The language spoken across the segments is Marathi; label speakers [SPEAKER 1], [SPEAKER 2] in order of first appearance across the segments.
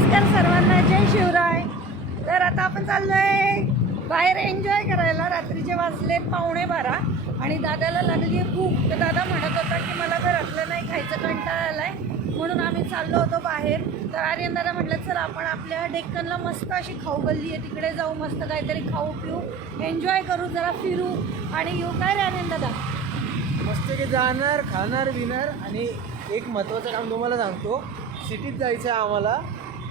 [SPEAKER 1] नमस्कार सर्वांना जय शिवराय. तर आता आपण चाललोय बाहेर एन्जॉय करायला. रात्रीचे वाजले पावणे बारा आणि दादाला लागली आहे भूक. तर दादा म्हणत होता की मला घरातलं नाही खायचं कंटाळा आलाय. म्हणून आम्ही चाललो होतो बाहेर. तर आर्यन दादा म्हटलं चल आपण आपल्या डेक्कनला मस्त अशी खाऊ गल्ली आहे. तिकडे जाऊ मस्त काहीतरी खाऊ पिऊ. एन्जॉय करू जरा फिरू आणि येऊ काय रे आर्यन दादा?
[SPEAKER 2] मस्त की जाणार खाणार विणार आणि एक महत्त्वाचं काम तुम्हाला सांगतो. सिटीत जायचं आहे आम्हाला.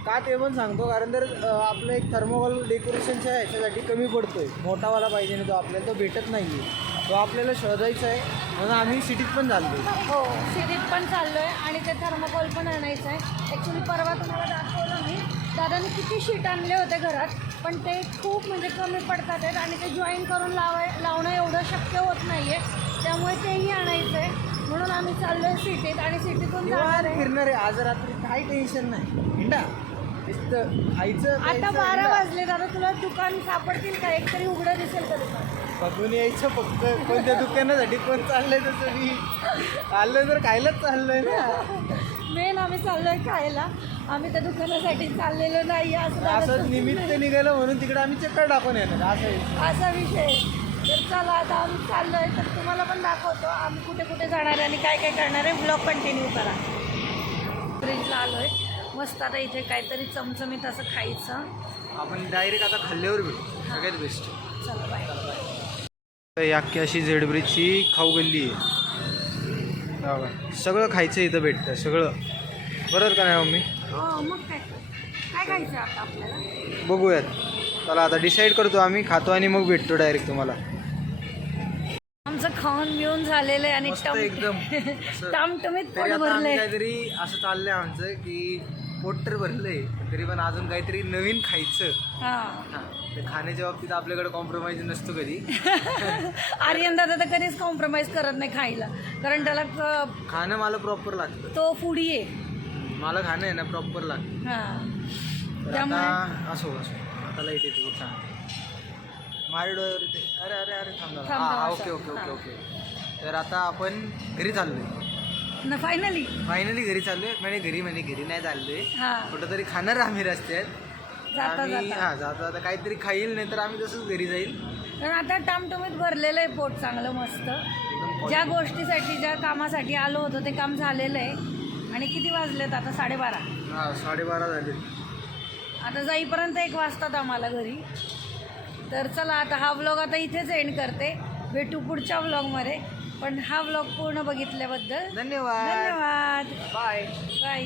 [SPEAKER 2] का ते पण सांगतो कारण तर आपलं एक थर्मोकॉल डेकोरेशनच्या ह्याच्यासाठी कमी पडतोय. मोठावाला पाहिजे ना तो आपल्याला तो भेटत नाही आहे तो आपल्याला शोधायचा आहे म्हणून आम्ही सिटीत पण चाललो
[SPEAKER 1] हो सिटीत पण चाललोय आणि ते थर्मोकॉल पण आणायचं आहे. ॲक्च्युली परवा तुम्हाला दाखवलं मी. दादाने किती शीट आणले होते घरात पण ते खूप म्हणजे कमी पडतात आहेत आणि ते जॉईन करून लावाय लावणं एवढं शक्य होत नाही आहे त्यामुळे तेही आणायचं आहे. म्हणून आम्ही चाललोय सिटीत आणि सिटीतून जाणार आहे.
[SPEAKER 2] फिरणार आहे. आज रात्री काही टेन्शन नाही. हिंडा. खायचं
[SPEAKER 1] आता बारा. वाजले दादा तुला दुकान सापडतील का? एकतरी उघडं दिसेल का दुकान?
[SPEAKER 2] बघून यायचं फक्त. कोणत्या दुकानासाठी कोण चाललंय तसं मी. चाललंय तर खायलाच चाललंय ना.
[SPEAKER 1] मेन आम्ही चाललोय खायला. आम्ही त्या दुकानासाठी चाललेलो नाही असं दादा
[SPEAKER 2] असं निमित्त. निघालं म्हणून तिकडे आम्ही चक्कर टाकून येणार असं आहे.
[SPEAKER 1] असा विषय तर चला आता आम्ही चाललोय. तर तुम्हाला पण दाखवतो आम्ही कुठे कुठे जाणार आहे आणि काय काय करणार आहे. ब्लॉग कंटिन्यू करा. फ्रीजला आलोय. मस्त आता इथे काहीतरी चमचमीत असं खायचं.
[SPEAKER 2] आपण डायरेक्ट आता खाल्ल्यावर भेटू. सगळ्यात बेस्ट
[SPEAKER 1] चला बाय
[SPEAKER 2] ही अख्खी अशी झेड ब्रिजची खाऊ गल्ली आहे. सगळं खायचं इथं भेटतं सगळं. बरोबर का नाही मम्मी?
[SPEAKER 1] हो मग काय? काय खायचं आता आपल्याला?
[SPEAKER 2] बघूयात. चला आता डिसाईड करतो आम्ही खातो आणि मग भेटतो डायरेक्ट तुम्हाला.
[SPEAKER 1] आमचं खाऊन मिळून झालेलं आहे आणि
[SPEAKER 2] एकदम.
[SPEAKER 1] टमटमीत पोट
[SPEAKER 2] आम्ही
[SPEAKER 1] भरलंय.
[SPEAKER 2] काहीतरी असं चाललंय आमचं की पोट तर भरलंय तरी पण अजून काहीतरी नवीन खायचं.
[SPEAKER 1] हा.
[SPEAKER 2] हा, ते खाण्याच्या बाबतीत आपल्याकडे कॉम्प्रोमाइज नसतो कधी.
[SPEAKER 1] आर्यन दादा तर कधीच कॉम्प्रोमाइज करत नाही खायला. कारण त्याला क-
[SPEAKER 2] खाणं मला प्रॉपर लागतं.
[SPEAKER 1] तो फुडी आहे.
[SPEAKER 2] मला खाणं आहे ना प्रॉपर लागतं.
[SPEAKER 1] हा.
[SPEAKER 2] तर
[SPEAKER 1] त्यामुळे?
[SPEAKER 2] आता असो असो. आता लाइट येते बघ सांग. माझ्या डोळ्यावर येते अरे अरे अरे थांब हा हा,
[SPEAKER 1] असं.
[SPEAKER 2] ओके ओके
[SPEAKER 1] हा.
[SPEAKER 2] ओके ओके तर आता आपण घरी चाललोय.
[SPEAKER 1] ना फायनली
[SPEAKER 2] फायनली घरी चाललोय. म्हणजे घरी म्हणजे घरी नाही चाललोय.
[SPEAKER 1] हा.
[SPEAKER 2] कुठंतरी खाणार आम्ही रस्त्यात.
[SPEAKER 1] जाता
[SPEAKER 2] आम्ही
[SPEAKER 1] जाता.
[SPEAKER 2] हा जाता जाता. काहीतरी खाईल नाही तर आम्ही तसंच घरी जाईल.
[SPEAKER 1] कारण आता टामटुमीत भरलेलं आहे पोट चांगलं मस्त.
[SPEAKER 2] एकदम
[SPEAKER 1] ज्या गोष्टीसाठी ज्या कामासाठी आलो होतो ते काम झालेलं आहे. आणि किती वाजलेत आता? साडेबारा.
[SPEAKER 2] हा साडेबारा झाले.
[SPEAKER 1] आता जाईपर्यंत एक वाजतात आम्हाला घरी. तर चला आता हा व्लॉग आता इथेच एंड करते. भेटू पुढच्या व्लॉगमध्ये पण हा व्लॉग पूर्ण बघितल्याबद्दल
[SPEAKER 2] धन्यवाद.
[SPEAKER 1] धन्यवाद.
[SPEAKER 2] Bye
[SPEAKER 1] bye